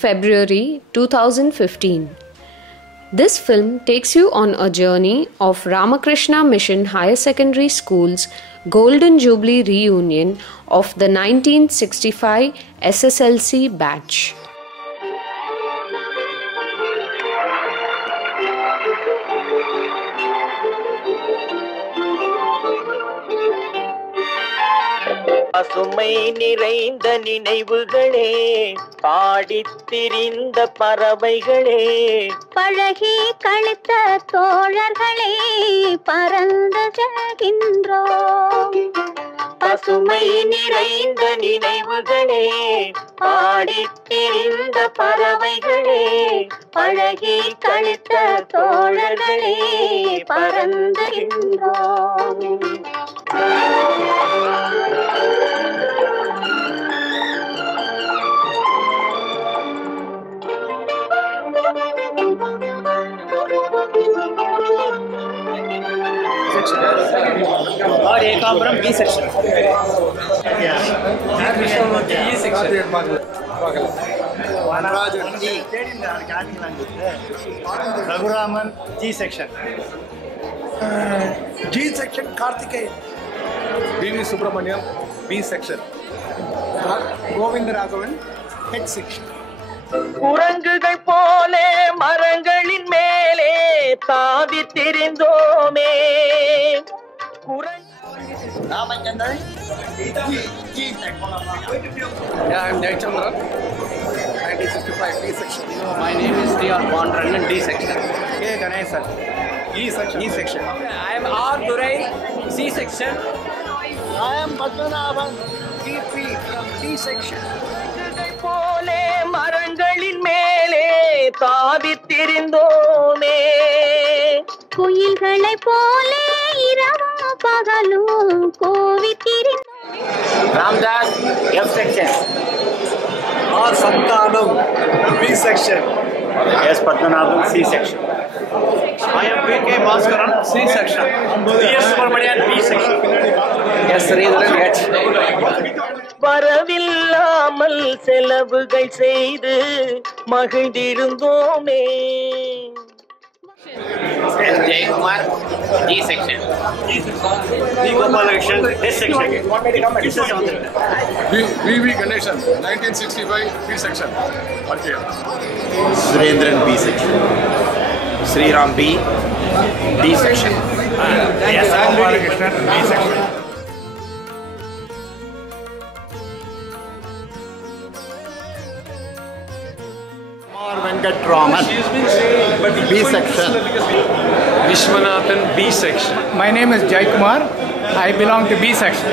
February 2015. This film takes you on a journey of Ramakrishna Mission Higher Secondary School's Golden Jubilee reunion of the 1965 SSLC batch. பசுமை நிறைந்த நினைவுகளே, பாடித் திரிந்த பறவைகளே, பழகி கழித்த தோழர்களே, பறந்து செல்கின்றோம். பசுமை நிறைந்த நினைவுகளே, பாடித் திரிந்த பறவைகளே, பழகி கழித்த தோழர்களே, பறந்துகின்றோம். और एक आमरम B section. E section. Wanarajan G. Raguraman G section. G section Karthikeyan. B.V. Subramaniam B section. Govinda Raghavan H section. குரங்குகள் போலே மரங்களின் மேலே தாவி திரிந்தோமே. Ramachandran G section. Yeah, I am Jayachandran, 1965 B section. My name is T.R. Pandran, D section. K. Ganesan E section. I am R. Durai, C section. I am Padmanabhan DP from D section. போலே மரங்களின் மேலே தாவி திரிந்தோமே. குயில்களை போலே இரவும் பகலும் கோவி திரிந்தோம். Ramdas, F section. R. Santanam B section. S. Padmanabhan C section. I am P.K. Bhaskaran C section. B.S. Subramanian B section. S. Sridharan H. வரவில்லாமல் செலவுகள் செய்து மகிழ்ந்திருந்தோமே. S. Jayakumar, G section. D. Gopalakrishnan S section. V.V. Ganesan 1965 B section. Okay. Surendran B section. Sriram B, D section. S. Ramakrishna B section. Venkat Raman B section. Vishwanathan B section. My name is Jaykumar. I belong to B section.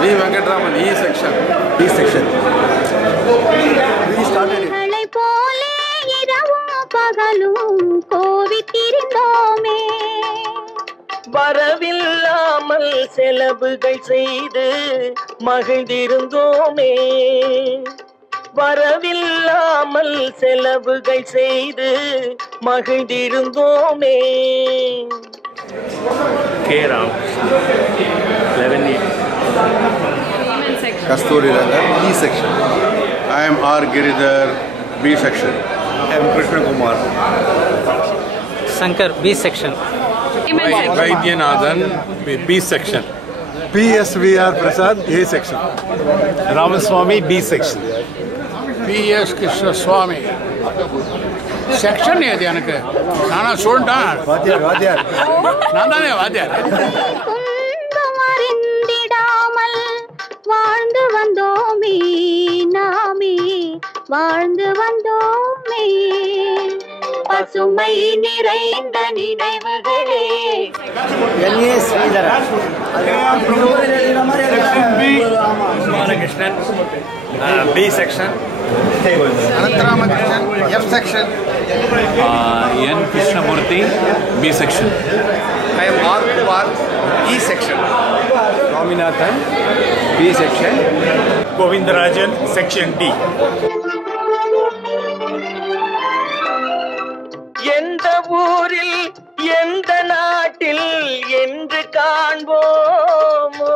V. Venkatraman E section. B section. We started it. குயில்களை போலே இரவும் பகலும் கோவி திரிந்தோமே. வரவில்லாமல் செலவுகள் செய்து மகிழ்ந்திருந்தோமே. வரவில்லாமல் செலவுகள் செய்து மகிழ்ந்திருந்தோமே. K. Ram 11E. Kasturi Rangan, E section. I am R. Giridhar, B section. I am Krishna Kumar. Shankar, B section. Vaidyanathan B section. PSVR Prasad, A section. Ramaswamy B section. P.S. Krishna Swami. Section ஏது எனக்கு நானா சொல்லிட்டேன் நான் தானே வாத்தியார். துன்பம் அறிந்திடாமல் வாழ்ந்து வந்தோமே, நாமே வாழ்ந்து வந்தோமே. பசுமை நிறைந்த நினைவுகளே. N.A. Sridharan. Ramakrishnan B section. Anantaramakrishan F section. N. Krishnamurthy B section. I am R. Kumar Swaminathan, B section. Govindarajan, section D. எந்த ஊரில் எந்த நாட்டில் என்று காண்போமோ,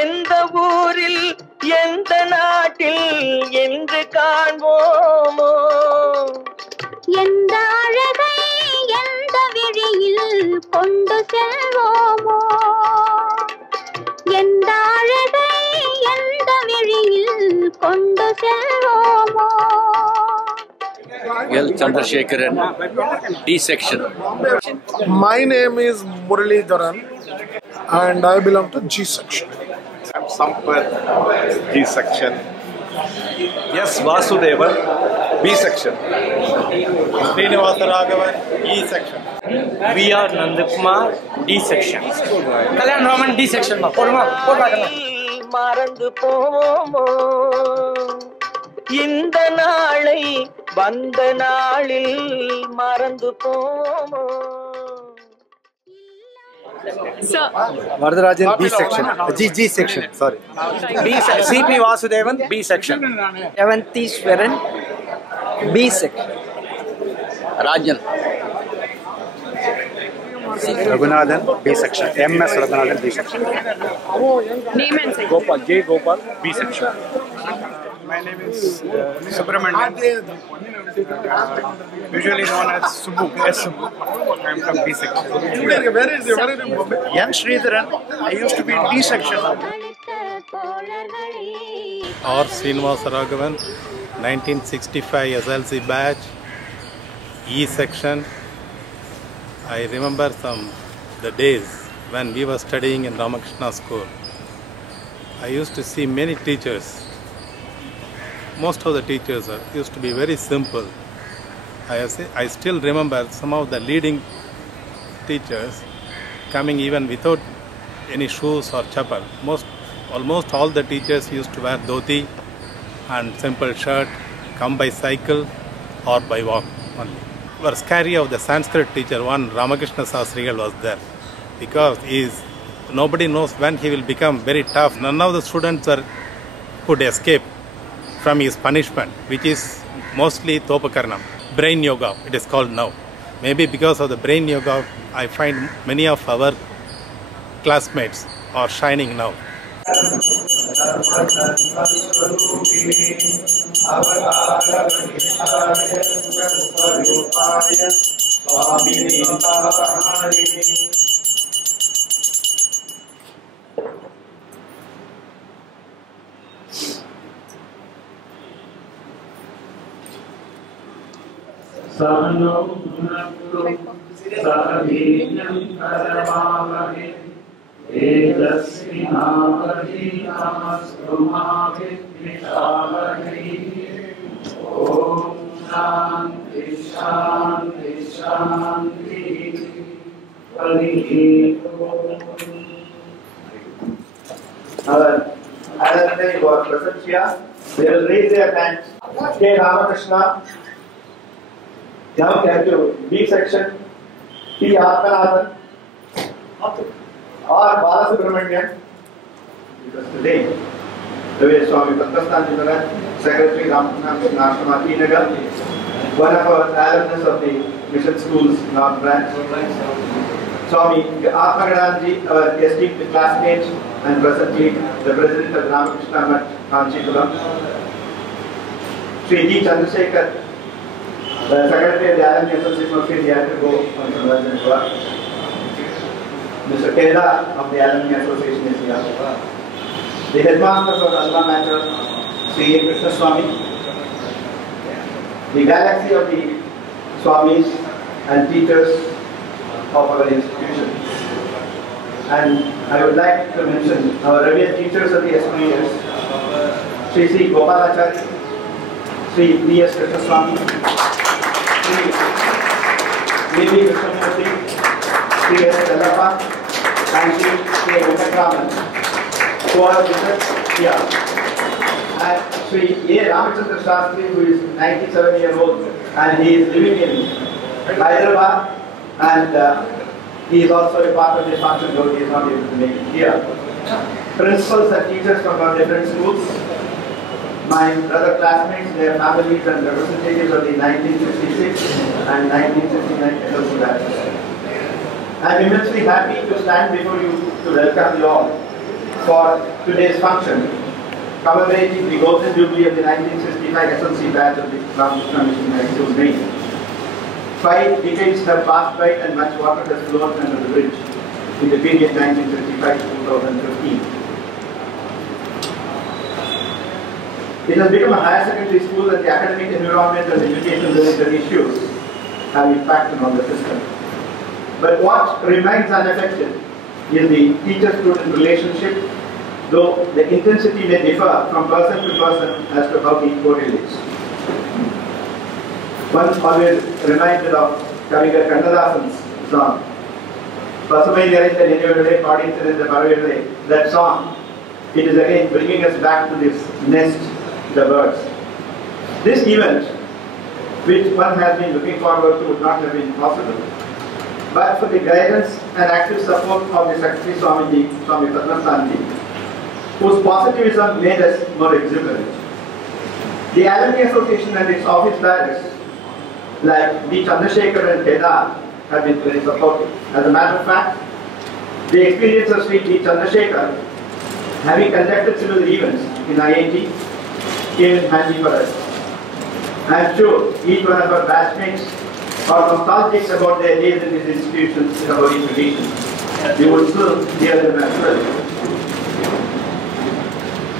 எந்த ஊரில் எந்த நாட்டில் என்று காண்போமோ, எந்த அழகை எந்த விழியில் கொண்டு செல்வோமோ, எந்த அழகை எந்த விழியில் கொண்டு செல்வோமோ. L. Chandrasekharan, D section. My name is Muralidharan and I belong to G section. I'm Sampath, D section. Yes, Vasudevan, B section. Srinivasa Raghavan, E section. We are Nandakumar, D section. Kalyan Raman, D section. மறந்து போவோமோ, இந்த நாளை வந்த நாளில் மறந்து போவோமோ. Varadarajan, B section. G section, sorry. CP Vasudevan, B section. Avantishwaran, B section. Rajan. Raghunathan, B section. MS Raghunathan, B section. Name and section. Gopal, J. Gopal, B section. My name is Subramanian, usually known as Subbu, S. Subbu. I am from B section. Where is Yan Sridharan, I used to be in D section. R. Srinivasa Raghavan, 1965 SLC batch, E section. I remember the days when we were studying in Ramakrishna school. I used to see many teachers. Most of the teachers used to be very simple. I still remember some of the leading teachers coming even without any shoes or chappal. Almost all the teachers used to wear dhoti and simple shirt, come by cycle or by walk only. Was scary of the Sanskrit teacher, one Ramakrishna Sastrigal was there, because nobody knows when he will become very tough. None of the students could escape from his punishment, which is mostly Topakarnam, brain yoga it is called now. Maybe because of the brain yoga, I find many of our classmates are shining now. Sahano Gunaktu Sahavinam Karavamake Edasvinavadhinastu Mavidvishavahi Om Shanti Shanti Shanti Harihi As they were present here, they will raise their hands. K. Ramakrishna, now we have to B section, P. Atmanathan, or Balasubramanian, because today, the way Swami Pattastan Jinaran, Secretary Ramakrishna Ashrama Nagar, one of our alumnus of the mission schools, North Branch, Swami Atmagadanji, our esteemed classmate and presently the president of Ramakrishna Math, Kanchipuram, Sri G. Chandrasekhar, the Secretary of the Alumni Association of Sri Diatribo, Mr. Keda of the Alumni Association is here. The headmaster for Alma Mater, Sri Krishna Swami. The galaxy of the Swamis and teachers of our institution. And I would like to mention our revered teachers of the SPs, Sri C. Gopalachari, Sri V.S. Krishna Swami, Sri V.V. Krishnamurti, Sri S. Dalapa, and Sri K. Venkatraman, who are with us here. And Sri A. Ramachandra Shastri, who is 97 years old, and he is living in Hyderabad, and he is also a part of this function, though he is not able to make it here. principals and teachers from our different schools, my brother classmates, their families and representatives of the 1966 and 1969 SLC batches. I am immensely happy to stand before you to welcome you all for today's function, commemorating the Golden Jubilee of the 1965 SLC batch of the Ramakrishna Mission High School main. 5 decades have passed by and much water has flowed under the bridge in the period 1965 to 2015. It has become a higher secondary school and the academic environment and education-related issues have impacted on the system. But what remains unaffected is the teacher-student relationship, though the intensity may differ from person to person as to how it correlates. One always reminded of Kavigar Kannadasan's song, Pasumai Nirantha Ninivadale, Padinthirantha Paravadale. That song, it is again bringing us back to this nest, the birds. This event, which one has been looking forward to, would not have been possible, but for the guidance and active support of the Secretary Swamiji, Swami Padmasambhiji, whose positivism made us more exuberant. The Alumni Association and its office bearers, like D. Chandrasekhar and Kedar, have been very supportive. As a matter of fact, the experience of Sri D. Chandrasekhar, having conducted similar events in IIT, came in handy for us. I am sure each one of our batchmates are nostalgic about their days in these institutions in our tradition. We would soon hear them as well.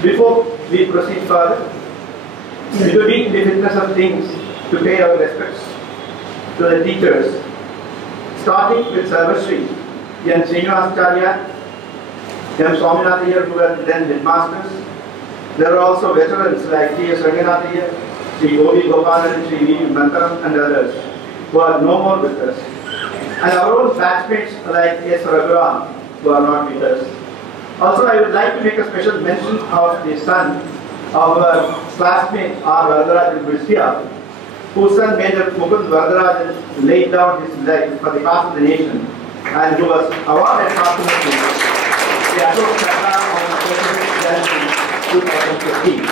Before we proceed further, it will be in the fitness of things to pay our respects to the teachers, starting with Sarvasri, N. Srinivasacharya, M. Swaminathan, who were then headmasters. There are also veterans like T. S. Ranganathan, Sri O. V. Gopalan, Sri V. Mantaram and others who are no more with us. And our own batchmates like S. Raghuram who are not with us. Also, I would like to make a special mention of the son of our classmate R. Varadarajan Vishya, whose son Major Mukund Varadarajan laid down his life for the cause of the nation and who was awarded posthumously the Ashok Chakra on the 26th January 2015.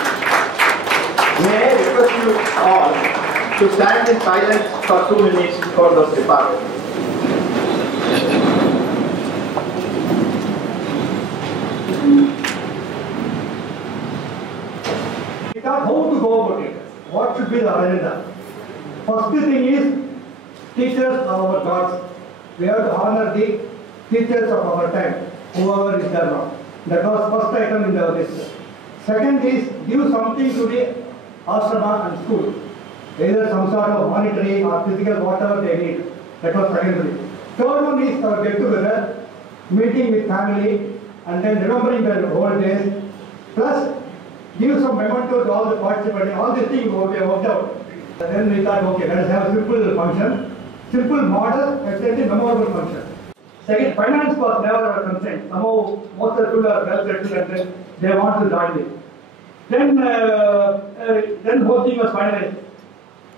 May I request you all to stand in silence for 2 minutes for those departed. How to go about it? What should be the agenda? First thing is, teachers are our gods. We have to honor the teachers of our time, whoever is there now. That was first item in the list. Second is, give something to the ashrama and school. Either some sort of monetary or physical, whatever they need. That was secondary. Third one is our get together, meeting with family, and then remembering the old days. Plus, give some memento to all the participants. All these things we have worked out. And then we thought, okay, let us have a simple function, simple model, exactly memorable function. Second, finance was never a concern. Somehow, most of the people are well settled and then they want to join it. Then the whole thing was finalized.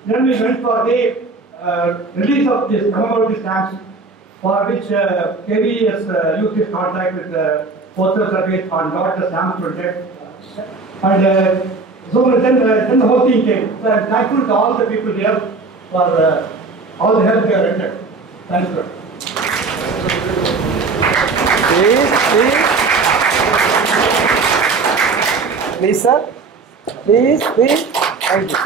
Then we went for the release of this commemorative stamps, for which KVS used his contact with the postal service and got the stamps printed. And so then the whole thing came. So I am thankful to all the people here for all the help they have rendered. Thanks, sir. Please, sir. Please. Thank you.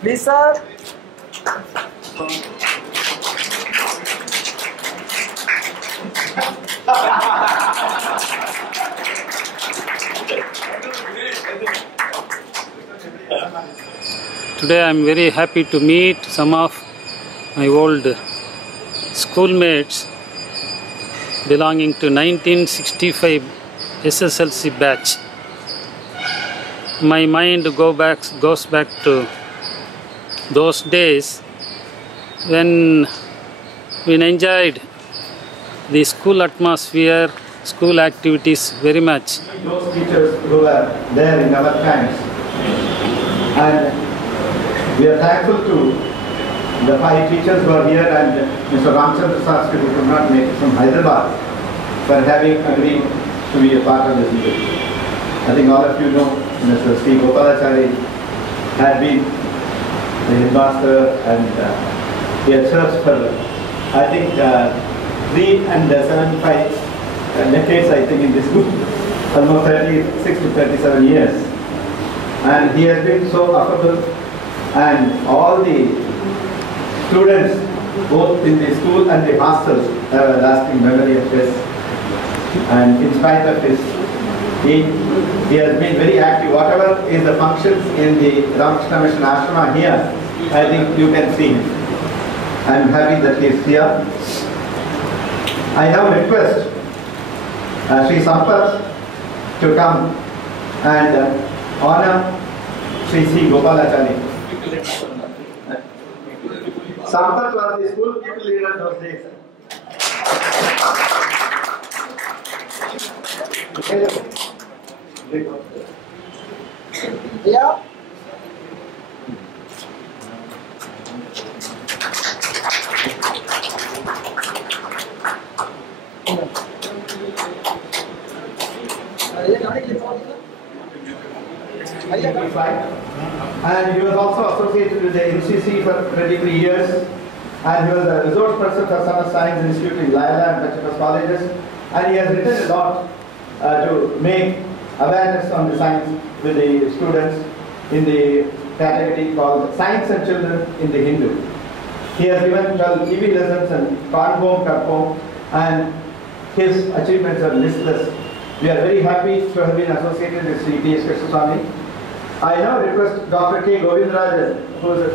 Please, sir. Today I am very happy to meet some of my old schoolmates belonging to 1965 SSLC batch. My mind goes back to those days when we enjoyed the school atmosphere, school activities very much. Those teachers who were there in our times, and We are thankful to the 5 teachers who are here and Mr. Ramchandra Sastri, who could not make it from Hyderabad, for having agreed to be a part of this event. I think all of you know Mr. Sri Gopalachari had been the headmaster, and he had served for, I think, 3 and 75 decades, I think, in this school, almost 36 to 37 years. And he has been so affable, and all the students, both in the school and the hostels, have a lasting memory of this. And in spite of his age, he has been very active. Whatever is the functions in the Ramakrishna Mission Ashrama here, I think you can see him. I am happy that he is here. I now request Sri Sampath to come and honor Sri Gopalachari. Sampath was the school people leader those days. Yeah. And he was also associated with the NCC for 23 years, and he was a resource person for Summer Science Institute in Laila and Pachimas colleges, and he has written a lot to make awareness on the science with the students in the category called Science and Children in the Hindu. He has given 12 EV lessons and Kanbom, Kapom, and his achievements are listless. We are very happy to have been associated with Sri T.S. Krishnaswamy. I now request Dr. K. Govindarajan, who is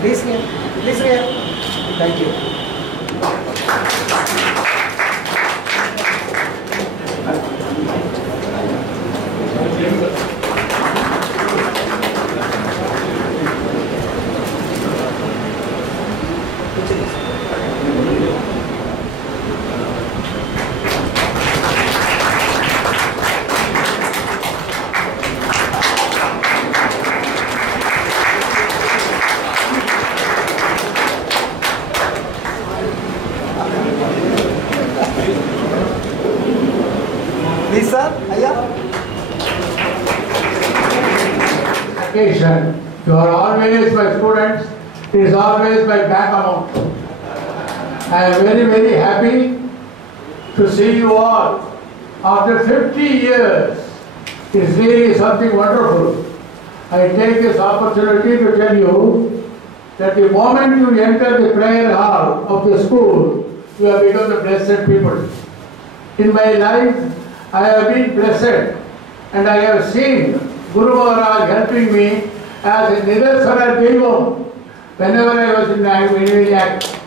Please here. Thank you. Please, sir. Occasion. You are always my students. It is always my bank account. I am very, very happy to see you all. After 50 years, it is really something wonderful. I take this opportunity to tell you that the moment you enter the prayer hall of the school, you have become the blessed people. In my life, I have been blessed, and I have seen Guru Maharaj helping me as a Nidarsana Devam. Whenever I was in the act,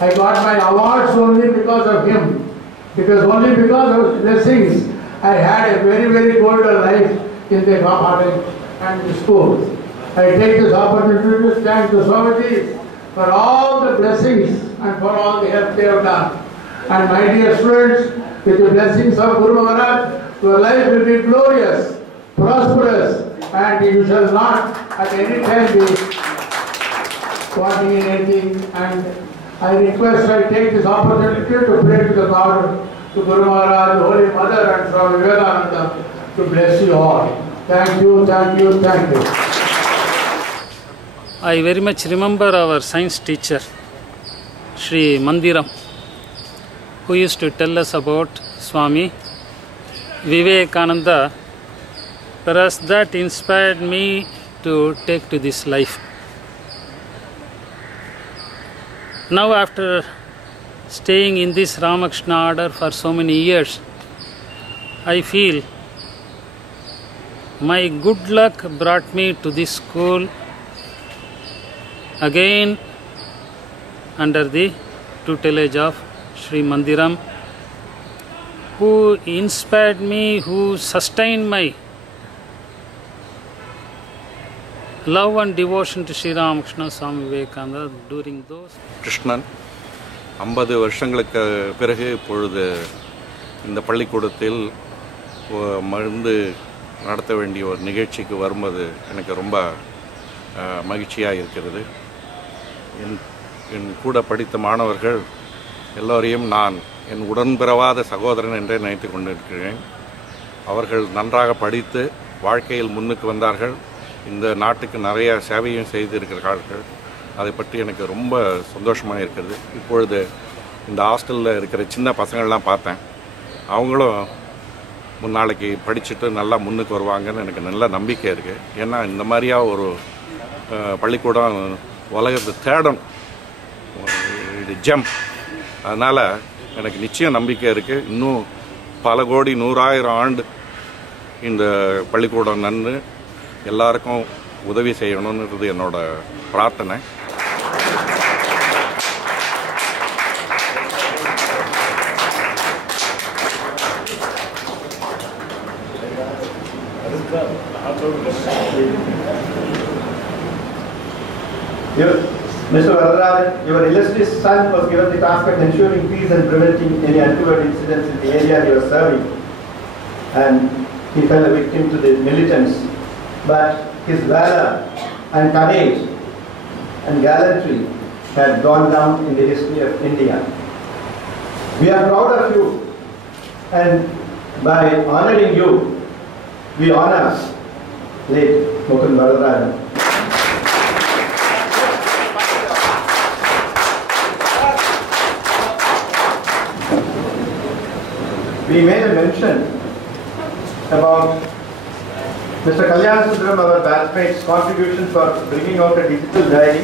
I got my awards only because of him. Because only because of his blessings, I had a very, very golden life in the college and the schools. I take this opportunity to thank the Swamiji for all the blessings and for all the help they have done. And my dear students, with the blessings of Guru Maharaj, your life will be glorious, prosperous, and you shall not at any time be wanting in anything. And I request, I take this opportunity to pray to the God, to Guru Maharaj, Holy Mother, and Swami Vivekananda to bless you all. Thank you, thank you, thank you. I very much remember our science teacher, Sri Mandiram, who used to tell us about Swami Vivekananda. Perhaps that inspired me to take to this life. Now, after staying in this Ramakrishna order for so many years, I feel my good luck brought me to this school again under the tutelage of Sri Mandiram, who inspired me, who sustained my love and devotion to Sri Ramakrishna Swami Vivekananda during those. Krishnan 50 வருஷங்களுக்கு பிறகு இப்பொழுது இந்த பள்ளிக்கூடத்தில் மருந்து நடத்த வேண்டிய ஒரு நிகழ்ச்சிக்கு வரும்போது எனக்கு ரொம்ப மகிழ்ச்சியாக இருக்கிறது. என் கூட படித்த மாணவர்கள் எல்லோரையும் நான் என் உடன்பிறவாத சகோதரன் என்றே நினைத்து கொண்டிருக்கிறேன். அவர்கள் நன்றாக படித்து வாழ்க்கையில் முன்னுக்கு வந்தார்கள். இந்த நாட்டுக்கு நிறைய சேவையும் செய்திருக்கிறார்கள். அதை பற்றி எனக்கு ரொம்ப சந்தோஷமாக இருக்கிறது. இப்பொழுது இந்த ஹாஸ்டலில் இருக்கிற சின்ன பசங்கள்லாம் பார்த்தேன். அவங்களும் நாளைக்கு படிச்சுட்டு நல்லா முன்னுக்கு வருவாங்கன்னு எனக்கு நல்ல நம்பிக்கை இருக்குது. ஏன்னா இந்த மாதிரியா ஒரு பள்ளிக்கூடம் உலகத்தை தேடணும், இது ஜம்ப். அதனால் எனக்கு நிச்சயம் நம்பிக்கை இருக்குது. இன்னும் பல கோடி 100,000 ஆண்டு இந்த பள்ளிக்கூடம் நன்று எல்லாருக்கும் உதவி செய்யணுன்றது என்னோட பிரார்த்தனை. Mr. Varadarajan, your illustrious son was given the task of ensuring peace and preventing any untoward incidents in the area he was serving, and he fell a victim to the militants. But his valor and courage and gallantry had gone down in the history of India. We are proud of you, and by honoring you, we honor late Mukund Varadarajan. We made a mention about Mr. Kalyan Sundaram, our batchmate's contribution for bringing out a digital diary.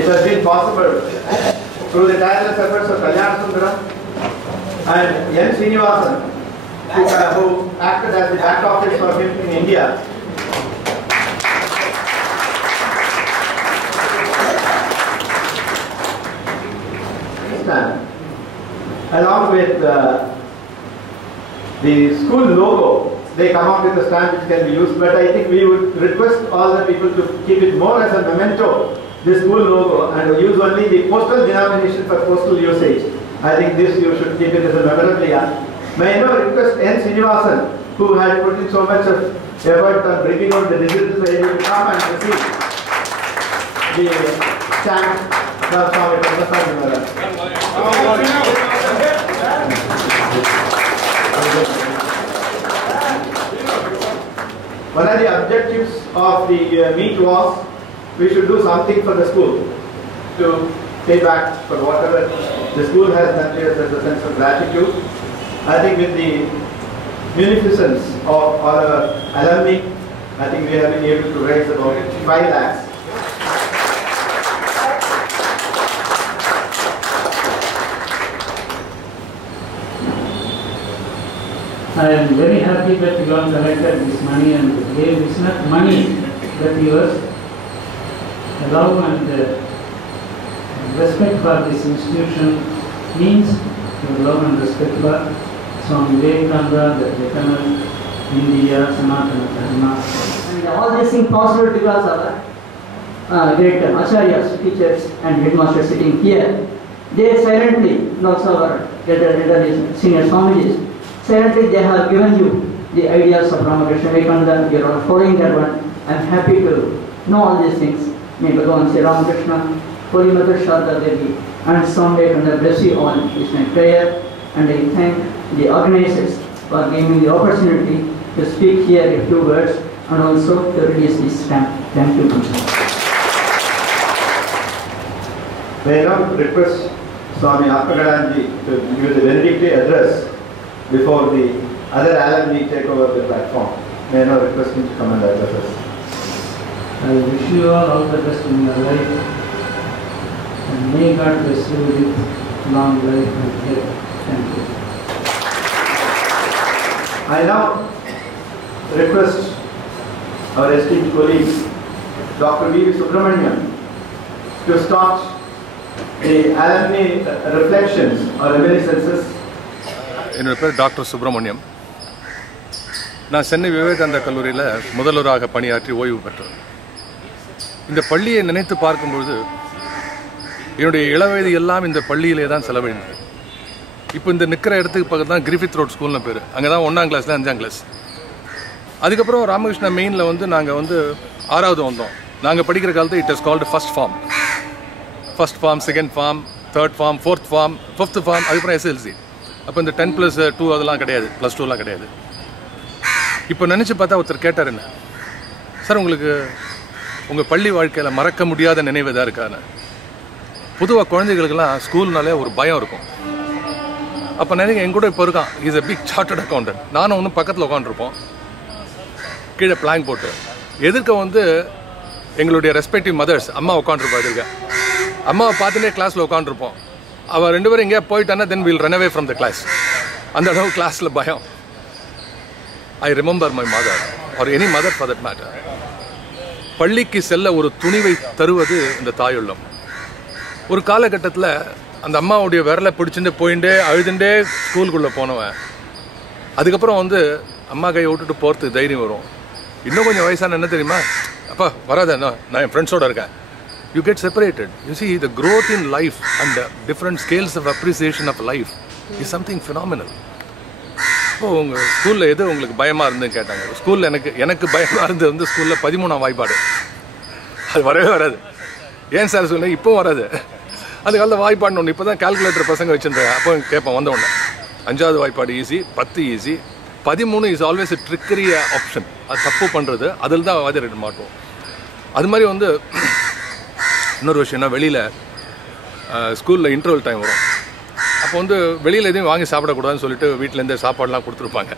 It has been possible through the tireless efforts of Kalyan Sundaram and N. Srinivasan, who acted as the back office for him in India. Along with the school logo, they come out with a stamp which can be used, but I think we would request all the people to keep it more as a memento, the school logo, and use only the postal denomination for postal usage. I think this you should keep it as a memorabilia. May I now request N. Srinivasan, who had put in so much of effort on bringing out the digital area, to come and receive the stamp from Swami Padmasambhara. One of the objectives of the meet was we should do something for the school to pay back for whatever the school has done to us as a sense of gratitude. I think with the munificence of all our alumni, I think we have been able to raise about 5 lakhs. I am very happy that you have collected this money and gave this not money, but yours love and respect for this institution means your love and respect for Swami Vivekananda, the eternal India, Sanatana Dharma. And all these things possible because of great acharyas, teachers and headmasters sitting here. They silently, also our senior Swamijis, silently they have given you the ideas of Ramakrishna Vivekananda. You are following that one. I am happy to know all these things. May Bhagavan Sri Ramakrishna, Holy Mother Sharda Devi and Swami Vivekananda bless you all is my prayer, and I thank the organizers for giving me the opportunity to speak here a few words and also to release this stamp. Thank you. May I now request Swami Atmagadanji to give the benedictory address before the other alumni take over the platform. May I now request him to come and address us. I wish you all the best in your life, and may God bless you with long life and health. Thank you. I now request our esteemed colleague, Dr. V. Subramaniam, to start the alumni reflections or reminiscences. என்னோட பேர் டாக்டர் சுப்ரமணியம். நான் சென்னை விவேகானந்தா கல்லூரியில் முதல்வராக பணியாற்றி ஓய்வு பெற்றேன். இந்த பள்ளியை நினைத்து பார்க்கும்பொழுது என்னுடைய இளவயது எல்லாம் இந்த பள்ளியிலே தான் செலவழிந்தது. இப்போ இந்த நிற்கிற இடத்துக்கு பக்கத்து தான் கிரிஃபித் ரோட் ஸ்கூல்னு பேர். அங்கே தான் 1ஆம் கிளாஸில் 5ஆம் கிளாஸ். அதுக்கப்புறம் ராமகிருஷ்ணா மெயினில் வந்து நாங்கள் வந்து 6வது வந்தோம். நாங்கள் படிக்கிற காலத்தில் it is called first form, second form, third form, fourth form, fifth form, அதுக்கப்புறம் SLC. அப்போ இந்த 10+2 அதெல்லாம் கிடையாது, +2லாம் கிடையாது. இப்போ நினச்சி பார்த்தா ஒருத்தர் கேட்டார், என்ன சார் உங்களுக்கு உங்கள் பள்ளி வாழ்க்கையில் மறக்க முடியாத நினைவு எதாக இருக்கான்னு. பொதுவாக குழந்தைகளுக்கெல்லாம் ஸ்கூல்னாலே ஒரு பயம் இருக்கும். அப்போ நினைக்க என் கூட இப்போ இருக்கான், is a big chartered accountant. நானும் ஒன்றும் பக்கத்தில் உட்காந்துருப்போம், கீழே பிளாங்க் போட்டு. எதிர்க்க வந்து எங்களுடைய ரெஸ்பெக்டிவ் மதர்ஸ், அம்மா உட்காந்துருப்பா எதிர்க்க. அம்மாவை பார்த்துட்டே கிளாஸில் உட்காந்துருப்போம். அவள் 2 பேரும் எங்கேயா போயிட்டானா then will run away from the class. அந்த அளவு கிளாஸில் பயம். I remember my mother or any mother for that matter. பள்ளிக்கு செல்ல ஒரு துணிவை தருவது இந்த தாயுள்ளம். ஒரு காலகட்டத்தில் அந்த அம்மாவுடைய விரலை பிடிச்சிட்டு போயிட்டே அழுதுண்டே ஸ்கூலுக்குள்ளே போனவன், அதுக்கப்புறம் வந்து அம்மா கையை விட்டுட்டு போகிறதுக்கு தைரியம் வரும். இன்னும் கொஞ்சம் வயசான என்ன தெரியுமா, அப்பா வராத, நான் என் ஃப்ரெண்ட்ஸோடு இருக்கேன். You get separated. You see, the growth in life and the different scales of appreciation of life is something phenomenal. இப்போ உங்கள் ஸ்கூலில் எது உங்களுக்கு பயமாக இருந்துன்னு கேட்டாங்க. ஸ்கூலில் எனக்கு பயமாக இருந்தது வந்து ஸ்கூலில் 13ஆம் வாய்ப்பாடு. அது வரவே வராது. ஏன் சார் சொல்ல இப்போவும் வராது. அது காலத்தில் வாய்ப்பாடுன்னு ஒன்று இப்போ தான் கால்குலேட்டர் பசங்க வச்சுருந்தேன். அப்போ கேட்பேன் வந்த உடனே 5வது வாய்ப்பாடு ஈஸி, 10 ஈஸி, 13 இஸ் ஆல்வேஸ் ட்ரிக்கரி ஆப்ஷன். அது தப்பு பண்ணுறது, அதில் தான் வாதிட்டு மாட்டோம். அது மாதிரி வந்து இன்னொரு விஷயம்னா, வெளியில் ஸ்கூலில் இன்டர்வல் டைம் வரும். அப்போ வந்து வெளியில் எதையும் வாங்கி சாப்பிடக்கூடாதுன்னு சொல்லிட்டு வீட்டிலேருந்தே சாப்பாடெலாம் கொடுத்துருப்பாங்க.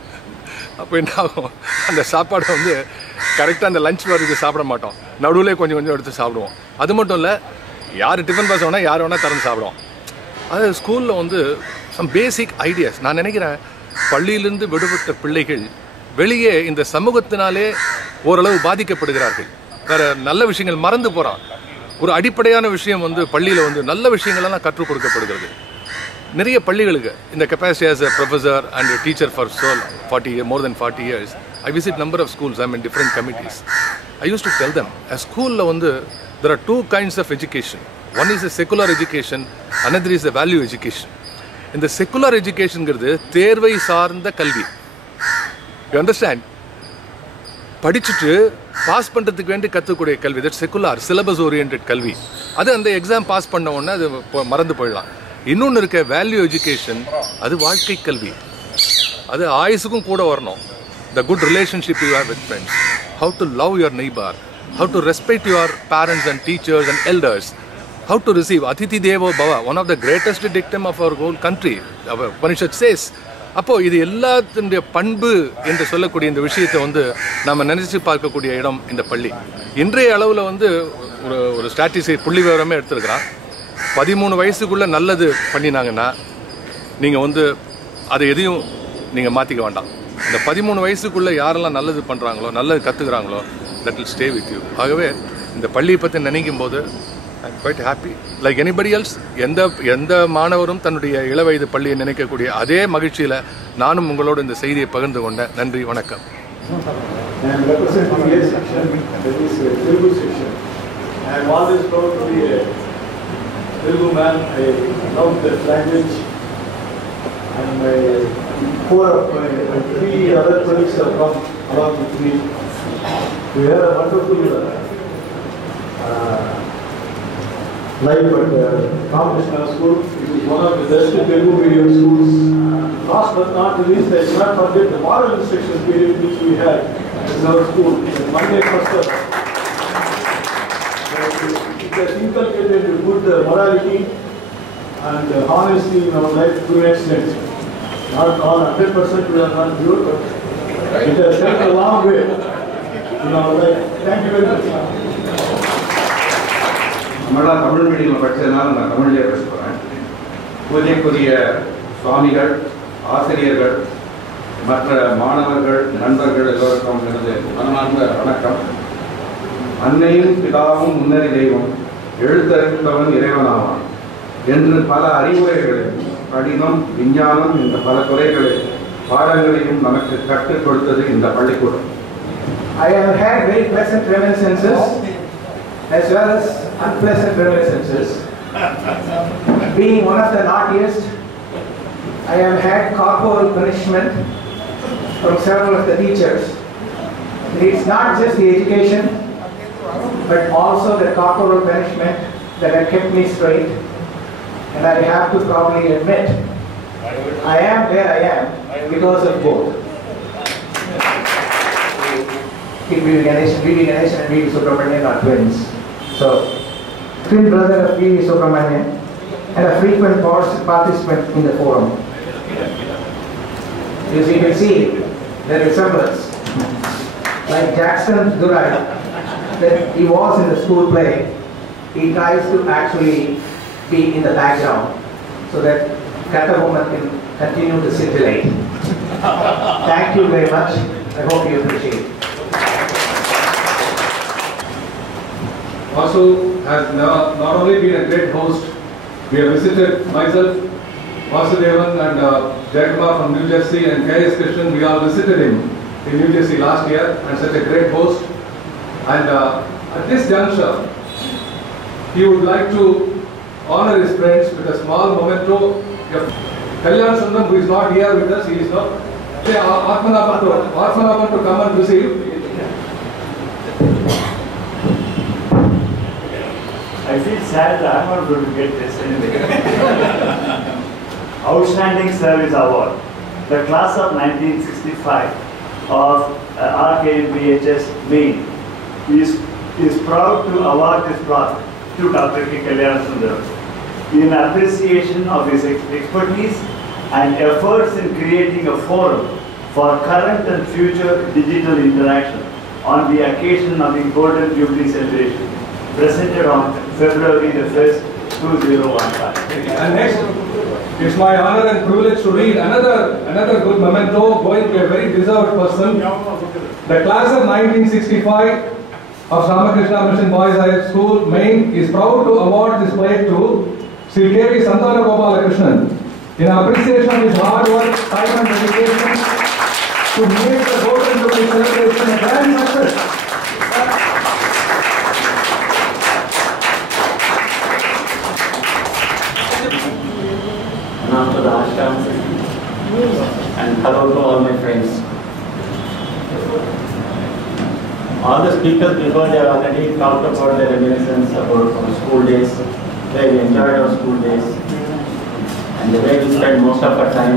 அப்போ என்ன ஆகும், அந்த சாப்பாடை வந்து கரெக்டாக அந்த லஞ்ச் வரைக்கும் சாப்பிட மாட்டோம், நடுவில் கொஞ்சம் கொஞ்சம் எடுத்து சாப்பிடுவோம். அது மட்டும் இல்லை, யார் டிஃபன் பாக்ஸ் வேணால் யார் வேணால் திறந்து சாப்பிடுவோம். அது ஸ்கூலில் வந்து சம் பேசிக் ஐடியாஸ். நான் நினைக்கிறேன் பள்ளியிலிருந்து விடுபட்ட பிள்ளைகள் வெளியே இந்த சமூகத்தினாலே ஓரளவு பாதிக்கப்படுகிறார்கள். வேறு நல்ல விஷயங்கள் மறந்து போகிறான். ஒரு அடிப்படையான விஷயம் வந்து பள்ளியில் வந்து நல்ல விஷயங்களெல்லாம் கற்றுக் கொடுக்கப்படுகிறது. நிறைய பள்ளிகளுக்கு இந்த capacity as a professor and a teacher for more than 40 years, I visit number of schools. I'm in different committees. I used to tell them, a school வந்து there are 2 kinds of education. One is a secular education, another is a value education. இந்த secular educationங்கிறது தேர்வை சார்ந்த கல்வி. You understand? படிச்சுட்டு பாஸ் பண்ணுறதுக்கு வேண்டி கற்றுக்கூடிய கல்வி, தட் செக்குலார் சிலபஸ் ஓரியன்ட் கல்வி. அது அந்த எக்ஸாம் பாஸ் பண்ண உடனே அது மறந்து போயிடலாம். இன்னொன்று இருக்க வேல்யூ எஜுகேஷன், அது வாழ்க்கை கல்வி. அது ஆயுசுக்கும் கூட வரணும். The good relationship you have with friends, how to love your neighbour, how to respect your parents and teachers and elders, how to receive அதிதி தேவோ பவ, one of the greatest dictum of our whole country, Upanishad says. அப்போது இது எல்லாத்தினுடைய பண்பு என்று சொல்லக்கூடிய இந்த விஷயத்தை வந்து நம்ம நினச்சி பார்க்கக்கூடிய இடம் இந்த பள்ளி. இன்றைய அளவில் வந்து ஒரு ஸ்டாட்டிஸ்டிக் புள்ளி விவரமே எடுத்துருக்கிறான். 13 வயசுக்குள்ளே நல்லது பண்ணினாங்கன்னா நீங்கள் வந்து அதை எதையும் நீங்கள் மாற்றிக்க வேண்டாம். இந்த 13 வயசுக்குள்ளே யாரெல்லாம் நல்லது பண்ணுறாங்களோ, நல்லது கற்றுக்குறாங்களோ, that will stay with you. ஆகவே இந்த பள்ளியை பற்றி நினைக்கும் போது I am quite happy like anybody else. எந்த மாணவரும் தன்னுடைய இளவயது பள்ளியை நினைக்கக்கூடிய அதே மகிழ்ச்சியில் நானும் உங்களோடு இந்த செய்தியை பகிர்ந்து கொண்டேன். நன்றி, வணக்கம். Telugu man, I love that language, and my 4 of my 3 other colleagues have come along with me. We had a wonderful life at Ramakrishna School. It is one of the best Telugu medium schools. Last but not least, I did not forget the moral instruction period which we had in our school. Monday first. It has inculcated good morality and honesty in our life to an extent. Not all 100% we are not good, but it has taken a long way in our life. Thank you very much. நம்மளாம் தமிழ் மீடியம் படித்ததுனால நான் தமிழ்லேயே பேச போகிறேன். பூஜைக்குரிய சுவாமிகள், ஆசிரியர்கள், மற்ற மாணவர்கள், நண்பர்கள் எல்லோருக்கும் எனது மனமார்ந்த வணக்கம். அன்னையும் பிதாவும் முன்னறி தெய்வம், எழுத்தறிந்தவன் இறைவனாவான் என்று பல அறிவுரைகளில் கடினம், விஞ்ஞானம் என்ற பல துறைகளில் பாடங்களையும் நமக்கு கற்றுக் கொடுத்தது இந்த பள்ளிக்கூடம். I have had very pleasant reminiscences as well as unpleasant reminiscences. Being one of the naughtiest, I have had corporal punishment from several of the teachers. It's not just the education, but also the corporal punishment that have kept me straight. And I have to probably admit, I am where I am because of both. V.V. Ganesh and V.V. Subramanian are twins. So, twin brother of V.V. Subramanian and a frequent participant in the forum. As you can see, the resemblance. Like Jackson Durai, that he was in the school play, he tries to actually be in the background so that Kata woman can continue to scintillate. Thank you very much. I hope you appreciate it. Vasu has not only been a great host, we have visited myself, Vasudevan and Jayakumar from New Jersey and K.S. Krishnan, we all visited him in New Jersey last year, and such a great host. And at this juncture, he would like to honor his friends with a small memento. Kalyan Sundam, who is not here with us, he is not. Orphanapan to come and receive. I feel sad that I'm not going to get this anyway. Outstanding Service Award. The class of 1965 of RKBHS Main is proud to award this plaque to Dr. K. Kalyan Sundaram in appreciation of his expertise and efforts in creating a forum for current and future digital interaction on the occasion of the Golden Jubilee celebration, presented on February the 1st, 2015. And next, it's my honor and privilege to read another good memento going to a very deserved person. The class of 1965 of Ramakrishna Mission Boys High School, Maine, is proud to award this plaque to Sri K.V. Santana Gopalakrishnan in appreciation of his hard work, time and dedication to make the Golden Jubilee celebration a grand success. Now to the ashram, and hello to all my friends. All the speakers before, they have already talked about their reminiscence about our school days, where we enjoyed our school days, and the way we spent most of our time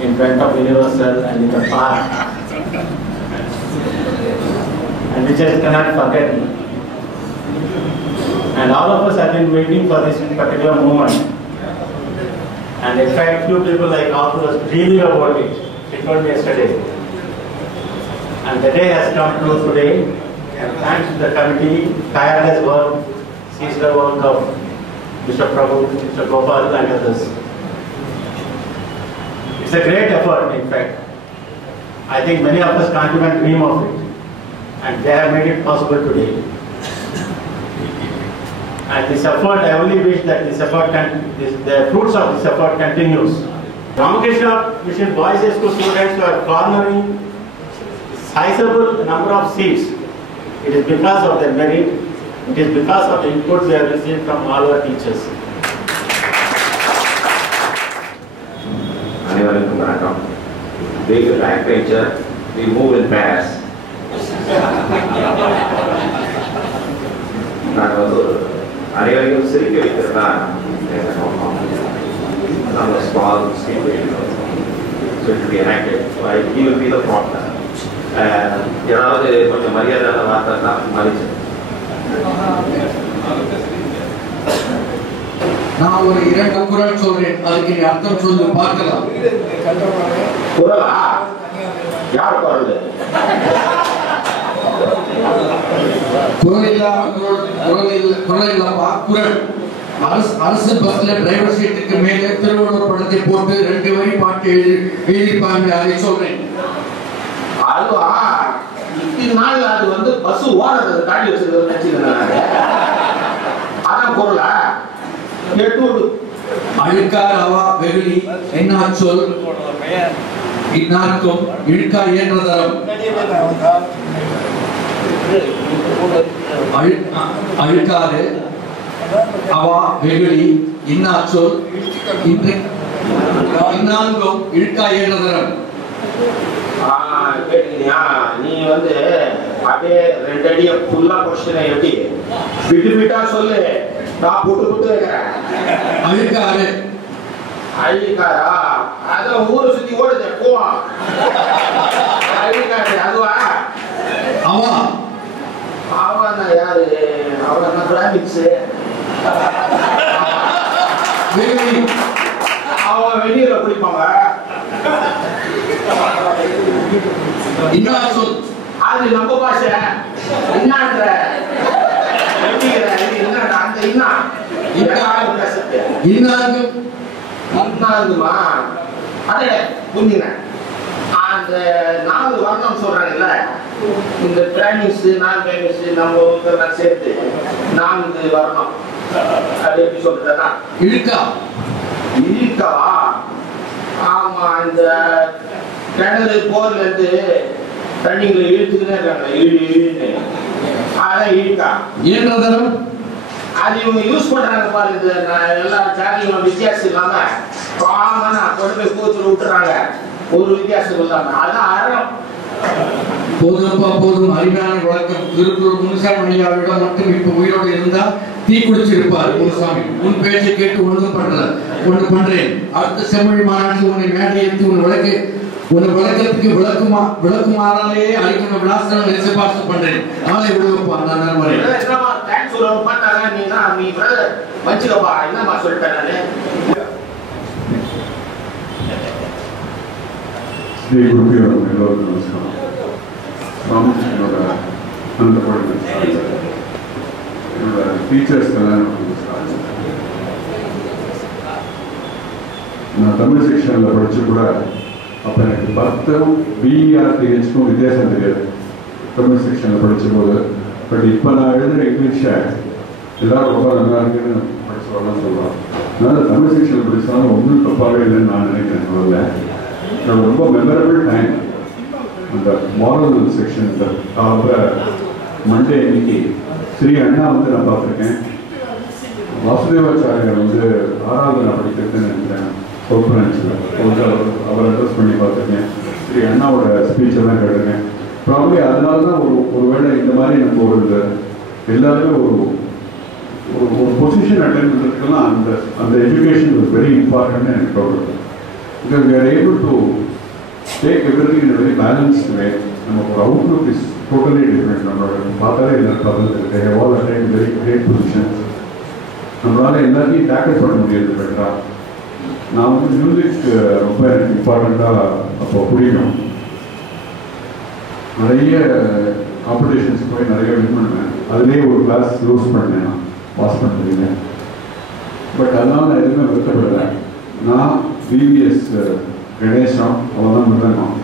in front of Universal and in the park, and we just cannot forget. And all of us have been waiting for this particular moment. And in fact, few people like Arthur was dreaming about it. It told me yesterday. And the day has come true today. And thanks to the committee, tireless work, sister work of Mr. Prabhu, Mr. Gopal and others. It's a great effort, in fact. I think many of us can't even dream of it. And they have made it possible today. And this effort, I only wish that this effort the fruits of this effort continues. Ramakrishna Mission Boys High School students are cornering sizable number of seats. It is because of their merit. It is because of the input they have received from all our teachers. அனைவருக்கும் வணக்கம். Being a backbencher, we move in pairs. நான் அனைவரையும் சிரிக்க வைக்கிறதா நம்ம small scene, so it will be enacted. He will be the proctor. ஏதாவது கொஞ்சம் மரியாதை வார்த்தை மதிச்சு நான் ஒரு 2 குறள் சொல்றேன், அதுக்கு நீ அர்த்தம் சொல்லு பார்க்கலாம். குறளா? யார் குறள்? குறள் இல்லப்பா, குறள். அரசு பஸ்ல டிரைவர் சீட்டுக்கு மேலே திருவள்ளுவர் படத்தை போட்டு 2 வரி பாட்டு எழுதிப்பாங்க, அதை சொல்றேன். அதுவா? இத்தனை நாள் அது வந்து பஸ் ஓடுறது காட்டி வச்சிருக்கிறது நினைச்சுக்கிறாங்க. அதான் குறளா? அழுக்கார் அவா வெகுளி என்ன சொல் இன்னார்க்கும் இழுக்கா இயன்றதரம் அழுக்காறு அவா வெகுளி இன்னாச்சொல் இன்னாங்கும் இழுக்கா இயன்றதரம். கேட்டீங்கன்னா நீ வந்து அப்படியே 2 அடியை ஃபுல்லா கொஸ்டினை எப்படி விட்டு விட்டா சொல்லு, நான் புட்டு வைக்கிறேன். அழுக்காறு அழுக்காரா? அதான் ஊரை சுத்தி ஓடுது போவா. அழுக்காரு அதுவா? அவா அவன் யாரு? அவன் பிராமிக்ஸ். அவன் வெளியில குளிப்பாங்க. அது நம்ம பாஷை. என்னன்ற அந்த இன்னாங்குமா அதே புரிஞ்சுங்க. அந்த 4 வர்ணம் சொல்றாங்கல்ல, இந்த பிராமிஸ் நான் பிராமிஸ் நம்ம சேர்த்து 4 வர்ணம். அது எப்படி சொல்றதா? இழுக்காவா? ஆமா, இந்த கிணறு போர்ல இருந்து தண்ணிங்களை இழுத்துக்கிட்டே இருக்காங்க. இழுன்னு அதான் இழுக்கா. அது இவங்க யூஸ் பண்றாங்க பாரு. இந்த எல்லா ஜாதிகளும் வித்தியாசம் இல்லாம காமனா கொண்டு போய் கூத்துல விட்டுறாங்க. ஒரு வித்தியாசம் இல்லாம அதான் அறம். போதும்ப்பா போதும். அருமையான வழக்கம். திருப்பூர் முனுசாமி ஐயாவிடம் மட்டும் இப்ப உயிரோடு இருந்தா தீ குடிச்சிருப்பார் முனுசாமி. உன் பேச்சை கேட்டு ஒண்ணு பண்றேன். அடுத்த செம்மொழி மாநாட்டில் உன்னை மேடை எடுத்து உன் விளக்கத்துக்கு விளக்குமாறாலே அளிக்கும் விளாசம் சிபார்சு பண்றேன். நாளை விடுவப்பா. நான் நண்பரே வச்சுக்கப்பா. என்னமா சொல்லிட்டேன் நானு. ஸ்ரீ குருபியோ எல்லோருக்கும் நமஸ்காரம். ராமகிருஷ்ணனோட அந்த குழந்தை என்னோட டீச்சர்ஸ்க்கெல்லாம் நமஸ்காரம். நான் தமிழ் செக்ஷனில் படித்து கூட அப்போ எனக்கு 10ம் பிஇஆர்டிஹெச்க்கும் வித்தியாசம் தெரியாது தமிழ் செக்ஷனில் படித்தபோது. பட் இப்போ நான் எழுதுகிற இங்கிலீஷை எல்லாரும் ரொம்ப நல்லா இருக்குன்னு படிச்சு வரலாம் சொல்லுவாங்க. அதனால் தமிழ் செக்ஷனில் படித்தாலும் ஒன்றும் தப்பாகவே இல்லைன்னு நான் நினைக்கிறேன். முதல்ல ரொம்ப மெமரபிள் டைம் அந்த மாரல் செக்ஷன். இந்த மண்டே இன்னைக்கு ஸ்ரீ அண்ணா வந்து நான் பார்த்துருக்கேன். வாசுதேவாச்சாரியர் வந்து 6வது நான் படிக்கிறதுன்னு நினைக்கிறேன். அவர் அட்ரஸ் பண்ணி பார்த்துருக்கேன். ஸ்ரீ அண்ணாவோட ஸ்பீச்செல்லாம் கேட்டிருக்கேன். ப்ராப்ளி அதனால தான் ஒருவேளை இந்த மாதிரி நம்ம எல்லாருமே ஒரு பொசிஷன் அட்டைன் பண்ணுறதுக்கெல்லாம் அந்த எஜுகேஷன் இஸ் வெரி இம்பார்ட்டன்ட்னு எனக்கு தோணுது. Because we are able to take everything in a very balanced way. Our outlook is totally different. They have all attained very great positions. நம்மளால எல்லாத்தையும் டேக்கிள் பண்ண முடியாது பெட்டரா. நான் வந்து மியூசிக் ரொம்ப எனக்கு இம்பார்ட்டண்ட்டாக அப்போ பிடிக்கும். நிறைய காம்படிஷன்ஸ் போய் நிறைய வின் பண்ணேன். அதுலேயே ஒரு கிளாஸ் யூஸ் பண்ணேன். நான் பாஸ் பண்ணுறீங்க. பட் அதனால நான் எதுவுமே வருத்தப்படலை. நான் பிவிஎஸ் கணேசம் அவன் தான் முதலாம்.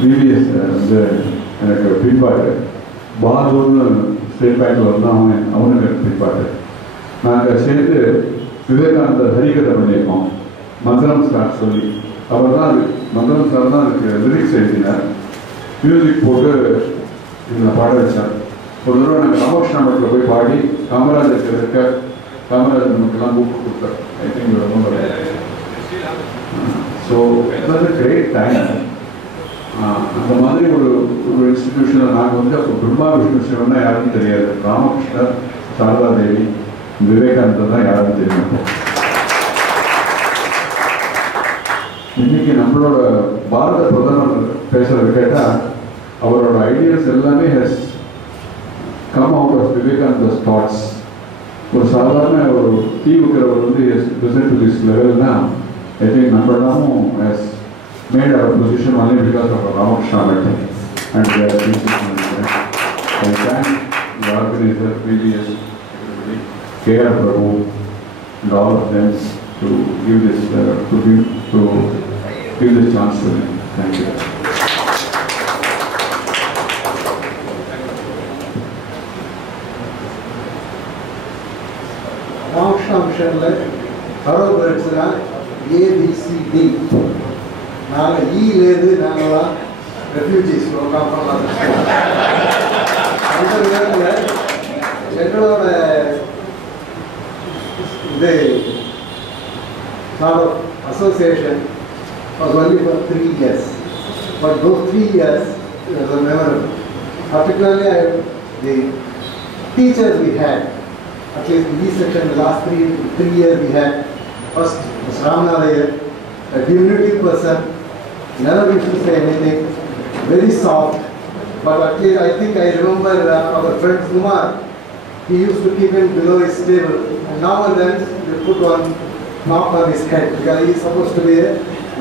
பிவிஎஸ் வந்து எனக்கு பின்பாடு. பாலூர்னு ஸ்டேட் பேங்கில் வந்தான். அவனுக்கு எனக்கு பின்பாடு. நாங்கள் சேர்ந்து விவேகானந்தர் ஹரிகதை பண்ணியிருக்கோம். மந்திரம் ஸ்டார் சொல்லி அவர் தான் மந்திரம் ஸ்டார் தான் அதுக்கு லிரிக்ஸ் எழுதினார். மியூசிக் போட்டு இதில் பாட வச்சார். ஒரு தடவை நாங்கள் ராமகிருஷ்ணா மடத்தில் போய் பாடி காமராஜருக்கு காமராஜர் நமக்கெல்லாம் புக் கொடுத்தார். ஐ திங்க் ரொம்ப so it was a great time. அந்த மாதிரி ஒரு இன்ஸ்டிடியூஷனில் நாங்கள் வந்து அப்போ பிரம்மா விஷ்ணு சிவன்னா யாருன்னு தெரியாது. ராமகிருஷ்ணர், சாரதா தேவி, விவேகானந்தர் தான் யாருன்னு தெரியும். இன்னைக்கு நம்மளோட பாரத பிரதமர் பேசுறது கேட்டால் அவரோட ஐடியாஸ் எல்லாமே has come out of Vivekanandar's thoughts. ஒரு சாதாரண ஒரு டீ விற்கிறவர் வந்து ப்ரெசென்ட் டு திஸ் லெவல்னா ஐ திங்க் நம்ம எல்லாமும் ஹஸ் மேட் அவர் position only because of Ramakrishna metal and I thank the organiser BVS K.R. Prabhu and all of them to give this chance to me. Thank you. Ramakrishna Mission alphabets are A, B, C, D. நாங்கள் ஈலேருந்து நாங்கள்லாம் ரெஃப்யூஜிஸ் அந்த நேரத்தில் எங்களோட இது sort of association was only for 3 years. But those 3 years were memorable. Particularly the teachers we had, at least in this section, the last 3 years we had, first was Ramanarayan, a diminutive person, never used to say anything, very soft, but at least I think I remember our friend Kumar, he used to keep him below his table, and now and then they put one knock on his head, because he is supposed to be a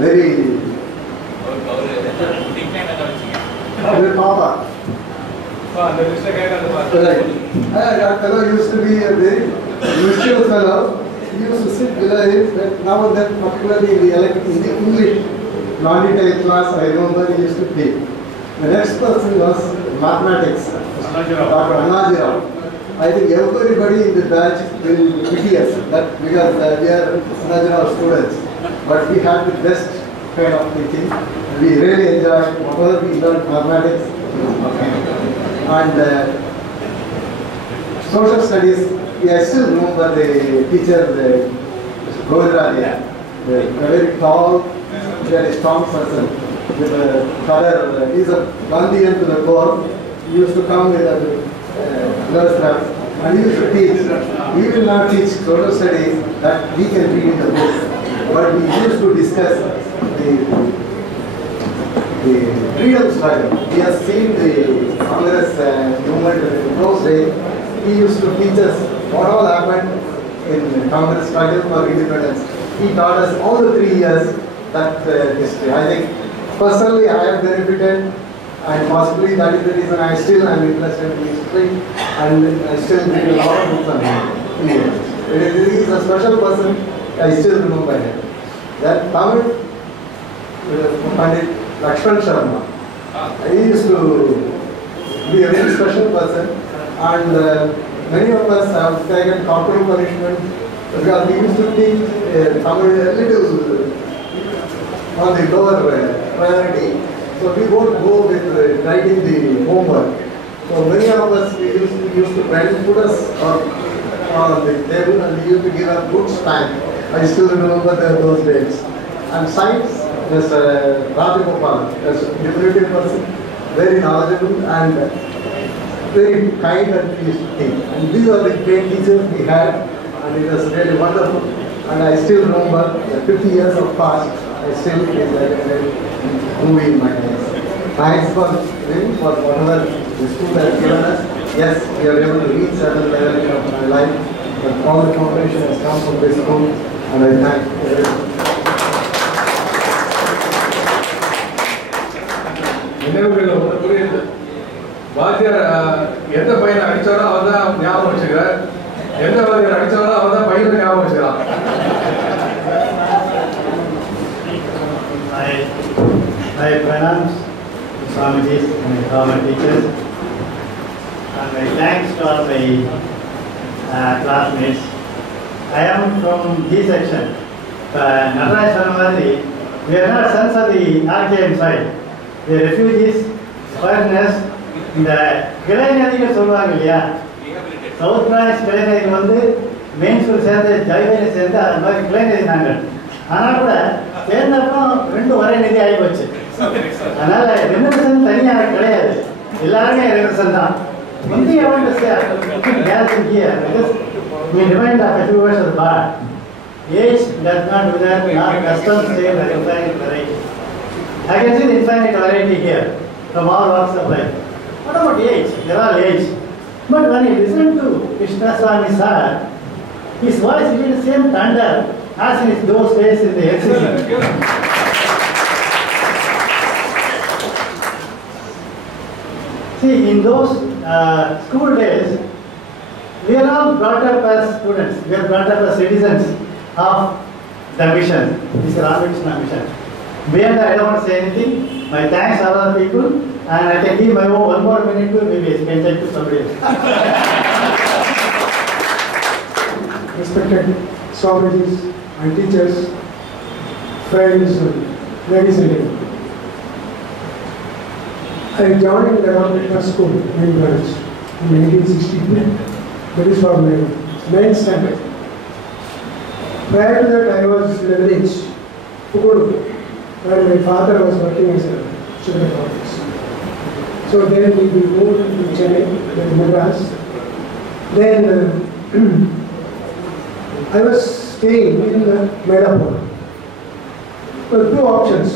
very Papa. That fellow used to be a very mischievous fellow. He used to sit below him, but now and then, particularly in the English non-detailed class, I remember he used to teach. The next person was mathematics, Dr. Annajirao. I think everybody in the batch will pity us, that because we are Annajirao students, but we had the best kind of teaching. We really enjoyed whatever we learned mathematics. And social studies, I still remember the teacher, Govindaraja, a very tall, very strong person with a color. He's a Gandhian to the core. He used to come with a gloves and he used to teach. He will not teach social studies that we can read in the book, but we used to discuss the freedom struggle. We have seen the Congress movement in those days. He used to teach us what all happened in Congress struggle for independence. He taught us all the 3 years that history. I think personally I have benefited, and possibly that is the reason I still am interested in history, and I still read a lot of books on him. He is a special person. I still remember him. That Tamil Pandit Lakshman Sharma. He used to be a very special person, and many of us have taken corporal punishment because we used to teach Tamil a little on the lower priority. So we won't go with writing the homework. So many of us used to try to put us on the table, and we used to give up good spank. I still remember those days. And science, there's Rajagopal, there's a diminutive person, very knowledgeable and very kind and pleased to think. And these are the great teachers we had, and it was really wonderful. And I still remember 50 years of past, I still feel like a movie in my eyes. Thanks for whatever the school has given us. Yes, we are able to reach certain level of my life, but all the foundation has come from this school, and I thank everyone. நினைவுகள் ஒன்று புரியுது. வாத்தியார் எந்த பையனை அடிச்சாரோ அவர் தான் ஞாபகம் வச்சுக்கிறார், எந்த வாத்தியார் அடிச்சாரோ அவர் தான் பையனை ஞாபகம் வச்சுக்கிறான். I pronounce Swamijis and my former teachers, and my thanks to all my classmates. I am from D section. Nataraj Sharmadri, we are not sons of the RKM side. The refugees, foreigners, இந்த கிளைநதிகள் சொல்லுவாங்க இல்லையா, south France கிளைநதி வந்து main school சேர்ந்து ஜைவேனை சேர்ந்து அது மாதிரி கிளைநதி நாங்கள். ஆனால் கூட சேர்ந்தப்போ ரெண்டும் ஒரே நிதி ஆகி போச்சு. அதனால ரெமிடேஷன் தனியாக கிடையாது, எல்லாருமே ரெமிடேஷன் தான். Only I want to say, gathering here, because we remind of a few words of the bar. Age does not do that, not customs save the infinite variety. I can see the infinite variety here from all walks of life. What about age? They are all age. But when you listen to Krishna Swami sir, his voice is the same thunder as in those days in the LCC. See, in those school days, we are all brought up as students. We are brought up as citizens of the mission. This is Ramakrishna mission. Beyond that, I don't want to say anything. My thanks to other people, and I can give my own 1 more minute to maybe spend time to somebody else. Respected Swamijis and teachers, friends, ladies and gentlemen, I joined the Ramakrishna School, main branch, in 1962. That is for my 9th standard. Prior to that, I was in a village, Puguru, where my father was working as a sugar office. So then we moved to Chennai, then Madras. Then I was staying in Maidapur. There were two options.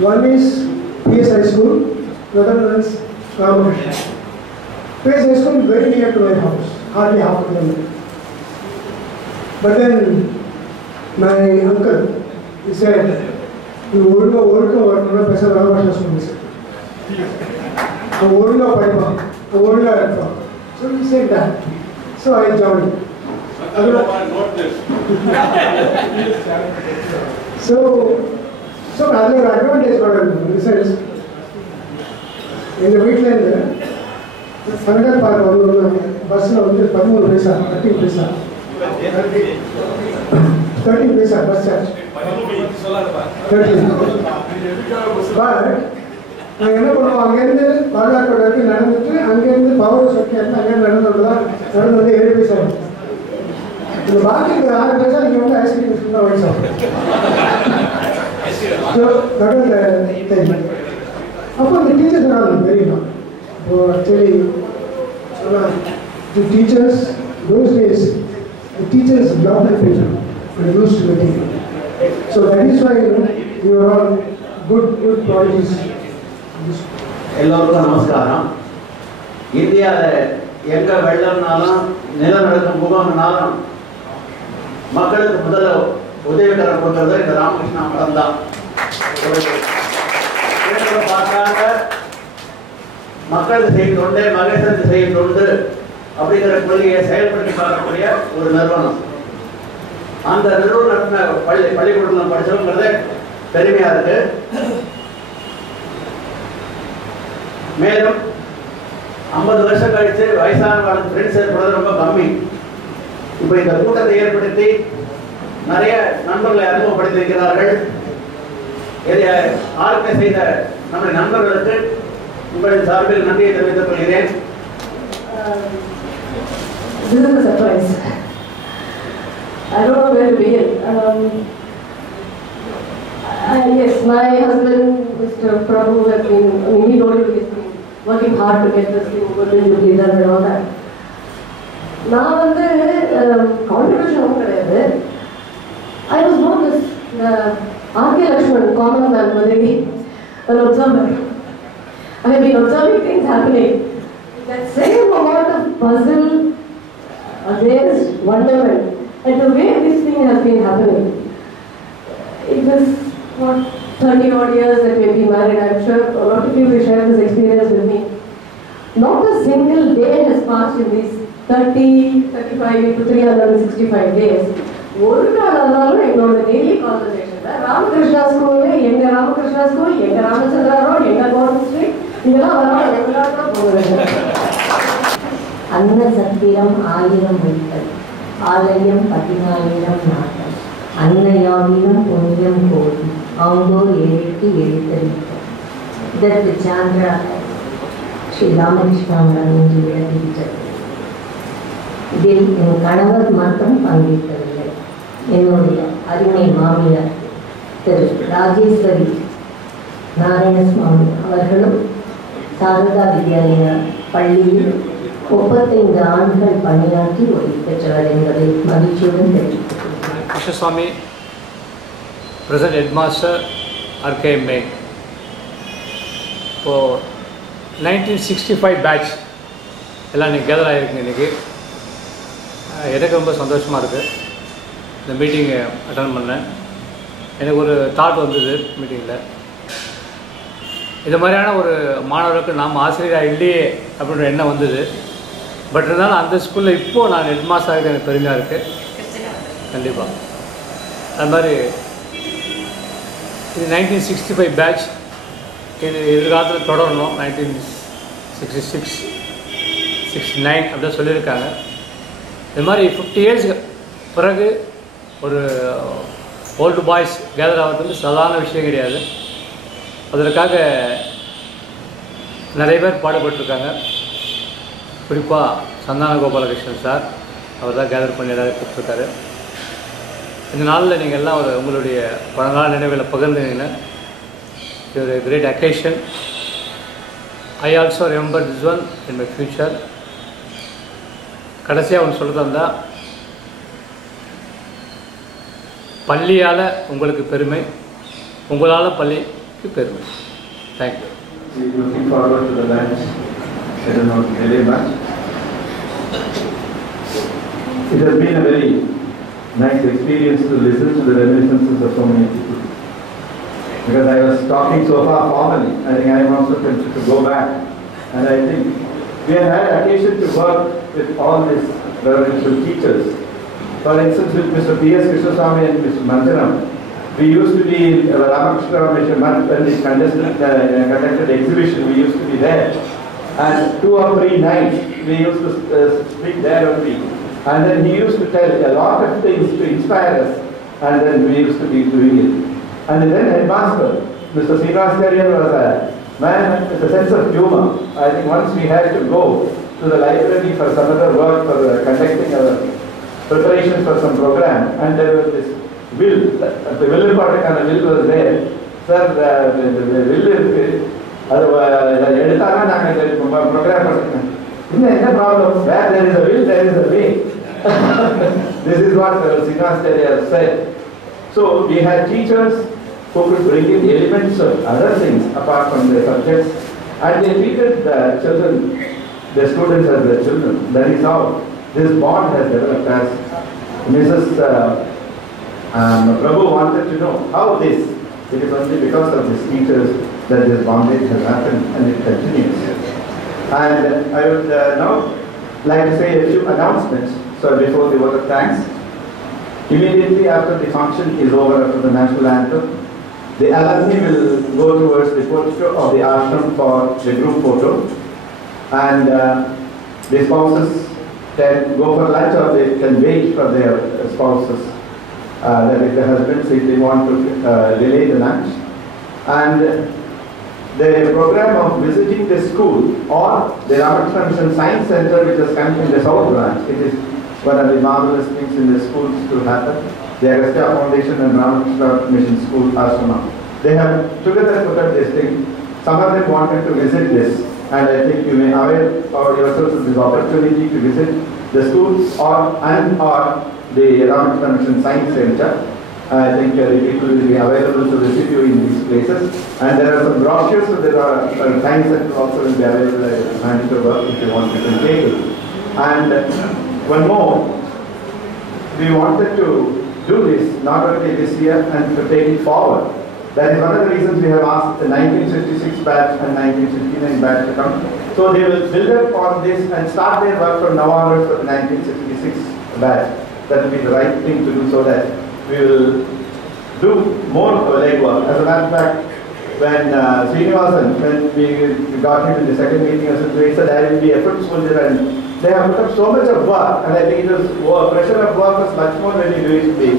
One is PS High School, the other one is Ramakrishna. PS High School is very near to my house, hardly half a kilometer. But then my uncle, he said, "You will go work or Pesa Ramakrishna School." So he said that. So I joined. So other advantage in the sense, in the weekend, Sunday Park bus 13 paisa. 13 paisa bus charge. 13. But நாங்கள் என்ன பண்ணுவோம், அங்கேருந்து பாதுகாப்பு வரைக்கும் நடந்துட்டு அங்கேருந்து பவர் சொட்டு அங்கே நடந்து வந்து 7 பைசா. இந்த பாக்கி 6 பைசா நீங்கள் வந்து ஐஸ்கிரீம் பிஸ்கட் தான் வாங்கி சாப்பிடுவோம். ஸோ நடுவில் அப்போ இந்த டீச்சர்ஸ் நான் தெரியுமா இப்போ ஆக்சுவலி சொன்னால் தி teachers those days the teachers love the people and used to the people. So that is why you are all good prodigies. எல்லோருக்கும் நமஸ்காரம். இந்தியாவில் எங்கே வெள்ளம்னாலும் நிலநடுக்கம் பூகம்பம்னாலும் மக்களுக்கு முதல்ல உதவிகரம் கொடுக்கறது இந்த ராமகிருஷ்ணா மடம் தான். பார்த்தாங்க மக்களுக்கு செய்யும் தொண்டு, மகேசனுக்கு செய்யும் தொண்டு அப்படிங்கிற கொள்கையை செயல்படுத்தி பார்க்கக்கூடிய ஒரு நிறுவனம். அந்த நிறுவனம் நடத்தின பள்ளிக்கூடத்தில் படிச்சவங்கிறதே பெருமையா இருக்கு. மேலும் 50 வருஷம் கழிச்சு வயசானவர்களுக்கு ஃப்ரெண்ட்ஸ் ஏற்படுறது ரொம்ப கம்மி. இப்போ இந்த கூட்டத்தை ஏற்படுத்தி நிறைய நண்பர்களை அறிமுகப்படுத்தி இருக்கிறார்கள். ஆர்கனை செய்த நம்முடைய நண்பர்களுக்கு உங்களின் சார்பில் நன்றியை தெரிவித்துக் கொள்கிறேன். This is a surprise. I don't know where to begin. Yes, my husband, Mr. Prabhu, has been, he told you he's been working hard to get this thing, Golden Jubilee done and all that. நான் வந்து கான்ட்ரிபியூஷன் ஒன்றும் கிடையாது. I was not this R.K. Lakshman, common man, an observer. I have been observing things happening. That same amount of puzzle, amazed, wonderment, and the way this thing has been happening. It was what 30 odd years that we've been married. I'm sure a lot of you will share this experience with me. Not a single day has passed in these 30, 35 to 365 days. ஒரு நாளாலும் எங்களோட டெய்லி கான்வர்சேஷன்ல ராமகிருஷ்ணா ஸ்கூல்ல எங்க ராமகிருஷ்ணா ஸ்கூல், எங்க ராமச்சந்திரா ரோட், எங்க government street, இதெல்லாம் வரலாம் எல்லாரும் போகுது. அன்ன சத்திரம் 1000 வைத்தல், ஆலயம் 14,000 நாட்கள், அன்னையாவிலும் கொஞ்சம் கோடி, அவங்கோர் 7 எழுத்தறிவித்தார். இதற்கு சான்றாக ஸ்ரீ ராமகிருஷ்ணா என்று விளங்குகிறது. இதில் என் கணவர் மட்டும் பங்கேற்கவில்லை. என்னுடைய அருமை மாமியார் திரு ராஜேஸ்வரி நாராயணசுவாமி அவர்களும் சாரதா வித்யாலயா பள்ளியில் 35 ஆண்டுகள் பணியாற்றி ஓய்வு பெற்றவர் என்பதை மகிழ்ச்சியுடன் தெரிவித்துள்ளேன். Krishnaswamy, present headmaster RKMA. இப்போது 1965 பேட்ச் எல்லாம் இன்றைக்கி கேதர் ஆகிருக்குங்க. இன்றைக்கி எனக்கு ரொம்ப சந்தோஷமாக இருக்குது. இந்த மீட்டிங்கை அட்டன் பண்ணேன். எனக்கு ஒரு தாட் வந்தது மீட்டிங்கில், இந்த மாதிரியான ஒரு மாணவர்களுக்கு நாம் ஆசிரியராக இல்லையே அப்படின்ற எண்ணம் வந்தது. பட் இருந்தாலும் அந்த ஸ்கூலில் இப்போது நான் ஹெட் மாஸ்டர் ஆகிட்டு எனக்கு பெருமையாக இருக்குது. கண்டிப்பாக அது மாதிரி இது 1965 பேட்ச். இது எதிர்காலத்தில் தொடரணும். 1966, 69 அப்படிதான் சொல்லியிருக்காங்க. இது மாதிரி 50 இயர்ஸ்க்கு பிறகு ஒரு ஓல்டு பாய்ஸ் கேதர் ஆகிறது வந்து சாதாரண விஷயம் கிடையாது. அதற்காக நிறைய பேர் பாடுபட்டிருக்காங்க. குறிப்பாக சந்தான கோபாலகிருஷ்ணன் சார் அவர் தான் கேதர் பண்ணி எல்லாரும் கொடுத்துருக்காரு. இந்த நாளில் நீங்கள் எல்லாம் உங்களுடைய பழங்கால நினைவுகளை பகிர்ந்துனீங்கன்னா ஒரு great occasion. I also remember this one in my future. கடைசியாக ஒன்று சொல்கிறது இருந்தால், பள்ளியால் உங்களுக்கு பெருமை, உங்களால் பள்ளிக்கு பெருமை. Thank you. Looking forward to the lunch. I don't know very much. It has been a very nice experience to listen to the reminiscences of so many people. Because I was talking so far formally, I think I am also tempted to go back. And I think we have had occasion to work with all these reverential teachers. For instance, with Mr. P.S. Krishnaswamy and Mr. Manjanam, we used to be in Ramakrishna Mission when we conducted exhibition, we used to be there. And 2 or 3 nights, we used to speak there only. And then he used to tell a lot of things to inspire us, and then we used to be doing it. And then headmaster, Mr. Srinivasacharya, was a man with a sense of humor. I think once we had to go to the library for some other work for conducting our preparations for some program, and there was this will, the will was there. Sir, the will is program. No problem. Where there is a will, there is a way. This is what Srinivasacharya said. So we had teachers who could bring in elements of other things apart from their subjects, and they treated the children, the students, as their children. That is how this bond has developed. As Mrs. Prabhu wanted to know how this, it is only because of these teachers that this bondage has happened, and it continues. And I would now like to say a few announcements. So before the vote of thanks, immediately after the function is over, after the national anthem, the alumni will go towards the portico of the ashram for the group photo, and the spouses can go for lunch, or they can wait for their spouses. That is the husbands, if they want to delay the lunch. And the program of visiting the school or the Ramakrishna Mission Science Center, which has come in the South Branch, it is one of the marvelous things in the schools to happen. The Agastya Foundation and Ramakrishna Mission School Ashrama, they have together put up this thing. Some of them wanted to visit this, and I think you may avail yourselves of this opportunity to visit the schools or the Ramakrishna Mission Science Center. I think the people will be available to visit you in these places. And there are some brochures, so there are science center also will be available as mandatory work if you want to take it. And one more, we wanted to do this not only this year and to take it forward. That is one of the reasons we have asked the 1956 batch and 1959 batch to come. So they will build up on this and start their work from now onwards for the 1966 batch. That will be the right thing to do, so that we will do more legwork. As a matter of fact, when Srinivasan, when we got him in the second meeting, he said, I will be a foot soldier, and they have put up so much of work, and I think it was pressure of work was much more when you do it in the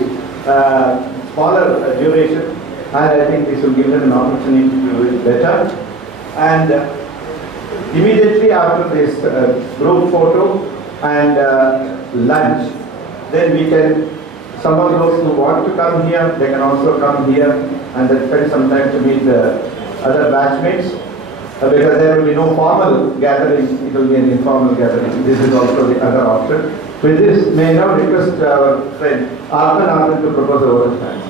smaller duration, and I think this will give them an opportunity to do it better. And immediately after this group photo and lunch, then we can, some of those who want to come here, they can also come here and then spend some time to meet the other batchmates, because there will be no formal gathering, it will be an informal gathering. This is also the other option. With this, may I now request our friend Arpan to propose a vote of thanks.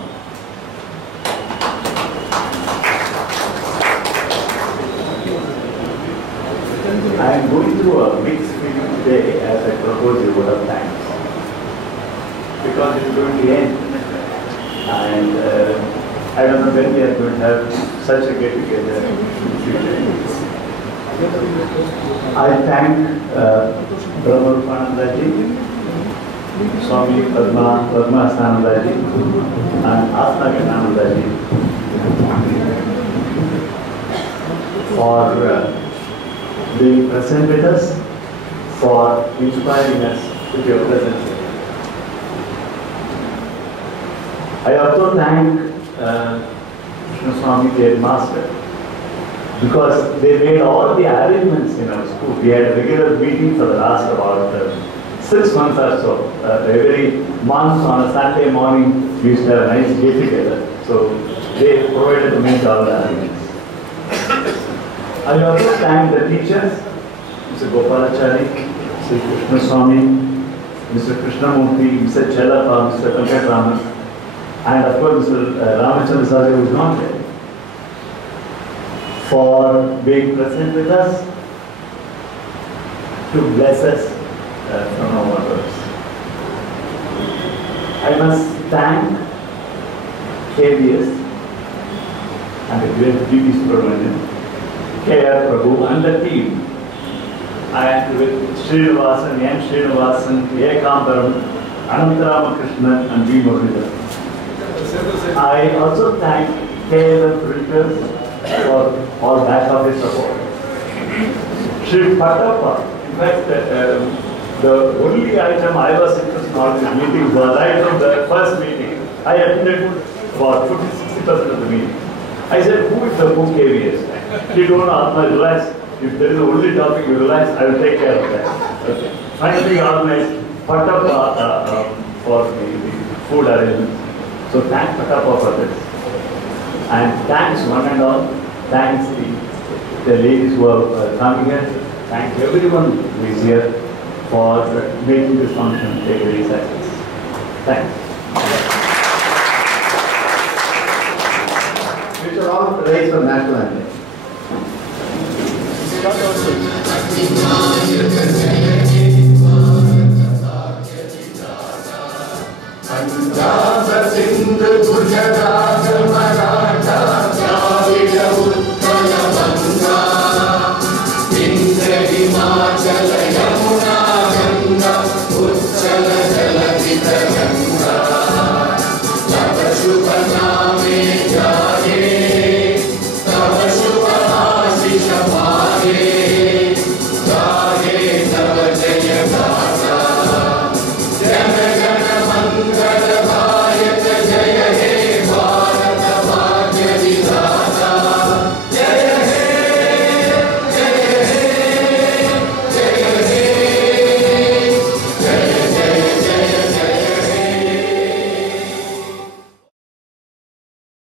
I am going through a mixed feeling today as I propose a vote of thanks, because it is going to end, and I don't know when we are going to have such a get together in the future. I thank Ramakrishna, Swami Padma Sanandaji and Asnaganandaji for being present with us, for inspiring us with your presence. I also thank Krishna Swami, the headmaster, because they made all the arrangements in our school. We had regular meetings for the last about 6 months or so. Every month on a Saturday morning, we used to have a nice get together. So they provided to make all the arrangements. I also thank the teachers, Mr. Gopalachari, Mr. Krishna Swami, Mr. Krishnamurthy, Mr. Chellappa, Mr. Venkataraman, and of course Mr. Ramachandra who is not there, for being present with us to bless us from our words. I must thank KBS and the great GP Subramanian, K.R. Prabhu and the team. And with Srinivasan, M. Srinivasan, A. Kambaram, Anant Ramakrishna and V. Muralidharan. I also thank KLM printers for all back office support. Shri Patappa, in fact, the only item I was interested in this meeting was right from the first meeting. I attended about 50-60% of the meeting. I said, who is the book KVS? She told me, relax. If there is the only topic you relax, I will take care of that. Okay. Finally organized Patappa for the food arrangements. So thank Patappa for this. And thanks one and all. Thanks the ladies who are coming here. Thank everyone who is here for making this function take very success. Thanks. We should all raise for national anthem.